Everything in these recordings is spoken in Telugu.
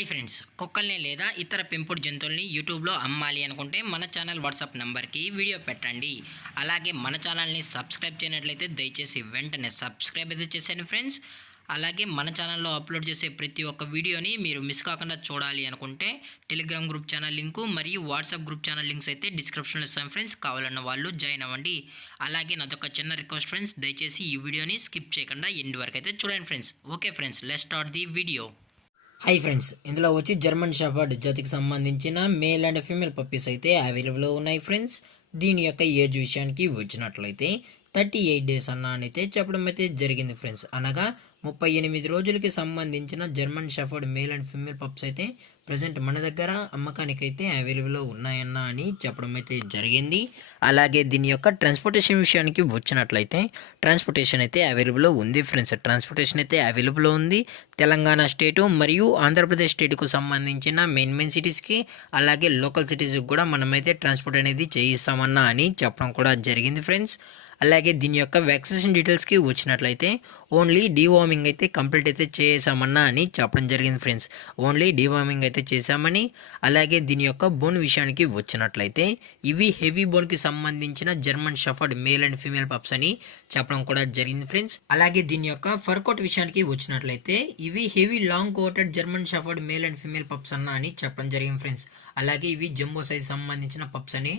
హాయ్ ఫ్రెండ్స్, కుక్కల్ని లేదా ఇతర పెంపుడు జంతువుల్ని యూట్యూబ్లో అమ్మాలి అనుకుంటే మన ఛానల్ వాట్సాప్ నెంబర్కి వీడియో పెట్టండి. అలాగే మన ఛానల్ని సబ్స్క్రైబ్ చేయనట్లయితే దయచేసి వెంటనే సబ్స్క్రైబ్ అయితే చేసేయండి ఫ్రెండ్స్. అలాగే మన ఛానల్లో అప్లోడ్ చేసే ప్రతి ఒక్క వీడియోని మీరు మిస్ కాకుండా చూడాలి అనుకుంటే టెలిగ్రామ్ గ్రూప్ ఛానల్ లింకు మరియు వాట్సాప్ గ్రూప్ ఛానల్ లింక్స్ అయితే డిస్క్రిప్షన్లో ఇస్తాను ఫ్రెండ్స్. కావాలన్న వాళ్ళు జాయిన్ అవ్వండి. అలాగే నాదొక చిన్న రిక్వెస్ట్ ఫ్రెండ్స్, దయచేసి ఈ వీడియోని స్కిప్ చేయకుండా ఎండ్ వరకు అయితే చూడండి friends. Okay friends, let's start the video. Hi friends, ఇందులో వచ్చి జర్మన్ షెపర్డ్ జాతికి సంబంధించిన మేల్ అండ్ ఫీమేల్ పప్పీస్ అయితే అవైలబుల్ ఉన్నాయి ఫ్రెండ్స్. దీని యొక్క ఏజ్ విషయానికి వచ్చినట్లయితే 38 డేస్ అయితే చెప్పడం అయితే జరిగింది ఫ్రెండ్స్. అనగా 38 రోజులకి సంబంధించిన German shepherd male and female pups అయితే ప్రజెంట్ మన దగ్గర అమ్మకానికి అయితే అవైలబుల్లో ఉన్నాయన్న అని చెప్పడం అయితే జరిగింది. అలాగే దీని యొక్క ట్రాన్స్పోర్టేషన్ విషయానికి వచ్చినట్లయితే ట్రాన్స్పోర్టేషన్ అయితే అవైలబుల్లో ఉంది ఫ్రెండ్స్. ట్రాన్స్పోర్టేషన్ అయితే అవైలబుల్లో ఉంది. తెలంగాణ స్టేటు మరియు ఆంధ్రప్రదేశ్ స్టేట్కు సంబంధించిన మెయిన్ సిటీస్కి అలాగే లోకల్ సిటీస్కి కూడా మనమైతే ట్రాన్స్పోర్ట్ అనేది చేయిస్తామన్నా అని చెప్పడం కూడా జరిగింది ఫ్రెండ్స్. అలాగే దీని యొక్క వ్యాక్సినేషన్ డీటెయిల్స్కి వచ్చినట్లయితే ఓన్లీ డీవార్మింగ్ అయితే కంప్లీట్ అయితే చేసామన్నా అని చెప్పడం జరిగింది ఫ్రెండ్స్. ఓన్లీ డీవార్మింగ్ అయితే చేసామని. అలాగే దీని యొక్క బోన్ విషయానికి వచ్చినట్లయితే ఇవి హెవీ బోన్కి సంబంధించిన German shepherd male and female pups అని చెప్పడం కూడా జరిగింది ఫ్రెండ్స్. అలాగే దీని యొక్క ఫర్ కోట్ విషయానికి వచ్చినట్లయితే ఇవి heavy long coated German shepherd male and female puppies అన్న అని చెప్పడం జరిగింది ఫ్రెండ్స్. అలాగే ఇవి జంబో సైజ్ సంబంధించిన పప్స్ అని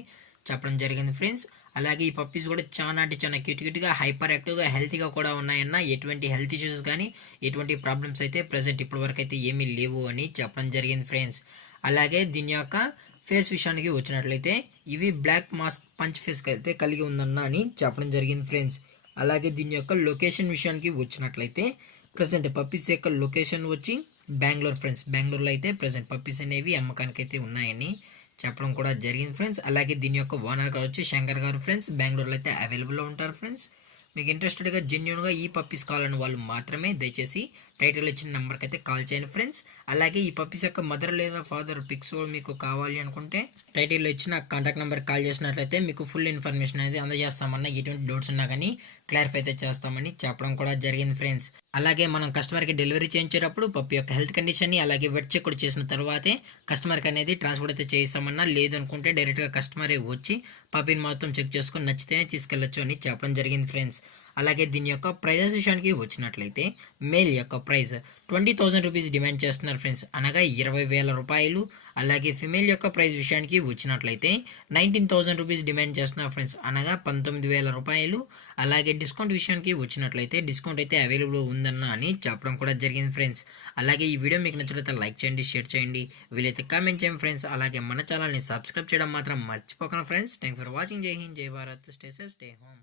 చెప్పడం జరిగింది ఫ్రెండ్స్. అలాగే ఈ పప్పీస్ కూడా చాలా క్యూట్గా హైపర్ యాక్టివ్గా హెల్తీగా కూడా ఉన్నాయన్న. ఎటువంటి హెల్త్ ఇష్యూస్ కానీ ఎటువంటి ప్రాబ్లమ్స్ అయితే ప్రజెంట్ ఇప్పటి వరకు అయితే ఏమీ లేవు అని చెప్పడం జరిగింది ఫ్రెండ్స్. అలాగే దీని యొక్క ఫేస్ విషయానికి వచ్చినట్లయితే ఇవి బ్లాక్ మాస్క్ పంచ్ ఫేస్ అయితే కలిగి ఉందన్న అని చెప్పడం జరిగింది ఫ్రెండ్స్. అలాగే దీని యొక్క లొకేషన్ విషయానికి వచ్చినట్లయితే ప్రజెంట్ పప్పీస్ యొక్క లొకేషన్ వచ్చి బెంగళూరు ఫ్రెండ్స్. బెంగళూరులో అయితే ప్రజెంట్ పప్పీస్ అనేవి అమ్మకానికి అయితే ఉన్నాయని చెప్పడం కూడా జరిగింది ఫ్రెండ్స్. అలాగే దీని యొక్క ఓనర్ గారు వచ్చి శంకర్ గారు ఫ్రెండ్స్. బెంగళూరులో అయితే అవైలబుల్లో ఉంటారు ఫ్రెండ్స్. మీకు ఇంట్రెస్టెడ్గా జెన్యున్గా ఈ పప్పీస్ కావాలని వాళ్ళు మాత్రమే దయచేసి టైటిల్ ఇచ్చిన నెంబర్కి అయితే కాల్ చేయండి ఫ్రెండ్స్. అలాగే ఈ పప్పీస్ యొక్క మదర్ లేదా ఫాదర్ పిక్స్ మీకు కావాలి అనుకుంటే టైటిల్లో ఇచ్చిన కాంటాక్ట్ నెంబర్కి కాల్ చేసినట్లయితే మీకు ఫుల్ ఇన్ఫర్మేషన్ అనేది అందజేస్తామన్నా. ఎటువంటి డౌట్స్ ఉన్నా కానీ క్లారిఫై అయితే చేస్తామని చెప్పడం కూడా జరిగింది ఫ్రెండ్స్. అలాగే మనం కస్టమర్కి డెలివరీ చేయించేటప్పుడు పప్పి యొక్క హెల్త్ కండిషన్ని అలాగే వెట్ చెక్ కూడా చేసిన తర్వాతే కస్టమర్కి అనేది ట్రాన్స్పోర్ట్ అయితే చేయిస్తామన్నా. లేదు అనుకుంటే డైరెక్ట్గా కస్టమరే వచ్చి పప్పిని మొత్తం చెక్ చేసుకొని నచ్చితేనే తీసుకెళ్ళొచ్చు అని చెప్పడం జరిగింది ఫ్రెండ్స్. అలాగే దీని యొక్క ప్రైజెస్ విషయానికి వచ్చినట్లయితే మేల్ యొక్క ప్రైస్ 20,000 రూపీస్ డిమాండ్ చేస్తున్నారు ఫ్రెండ్స్, అనగా 20,000 రూపాయలు. అలాగే ఫిమేల్ యొక్క ప్రైస్ విషయానికి వచ్చినట్లయితే 19,000 రూపీస్ డిమాండ్ చేస్తున్నారు ఫ్రెండ్స్, అనగా 19,000 రూపాయలు. అలాగే డిస్కౌంట్ విషయానికి వచ్చినట్లయితే డిస్కౌంట్ అయితే అవైలబుల్ ఉందన్న అని చెప్పడం కూడా జరిగింది ఫ్రెండ్స్. అలాగే ఈ వీడియో మీకు నచ్చినట్లయితే లైక్ చేయండి, షేర్ చేయండి, వీలైతే కామెంట్ చేయండి ఫ్రెండ్స్. అలాగే మన ఛానల్ని సబ్స్క్రైబ్ చేయడం మాత్రం మర్చిపోకండి ఫ్రెండ్స్. Thanks for watching. జై హింద్, జై Bharat, stay safe, stay home.